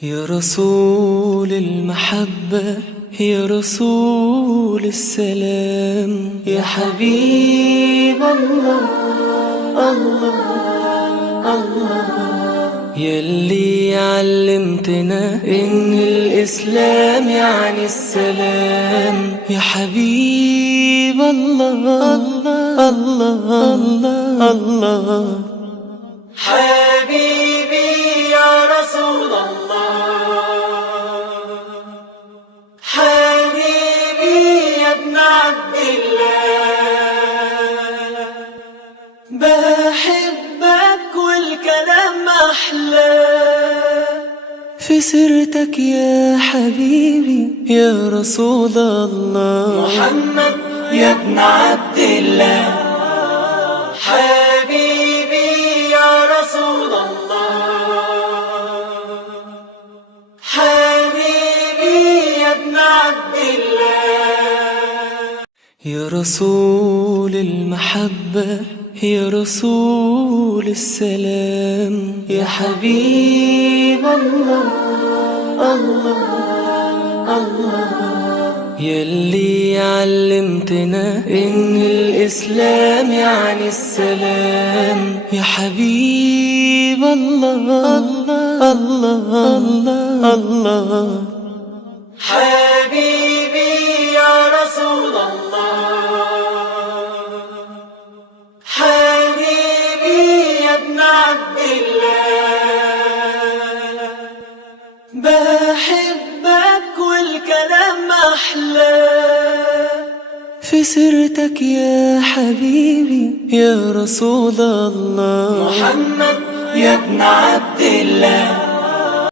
يا رسول المحبة، يا رسول السلام، يا حبيب الله الله الله، يلي علمتنا إن الإسلام يعني السلام، يا حبيب الله الله الله الله. حبيبي يا رسول الله، حبيبي يا ابن عبد الله، بحبك والكلام أحلى في سيرتك يا حبيبي يا رسول الله. محمد يا ابن عبد الله، حبيبي يا رسول الله، حبيبي يا ابن عبد الله. يا رسول المحبة، يا رسول السلام، يا حبيب الله الله الله، يلي علمتنا إن الإسلام يعني السلام، يا حبيب الله الله الله الله. حبيبي يا رسول الله، حبيبي يا ابن عبد الله، بحبك والكلام أحلى في سيرتك يا حبيبي يا رسول الله. محمد يا ابن عبد الله،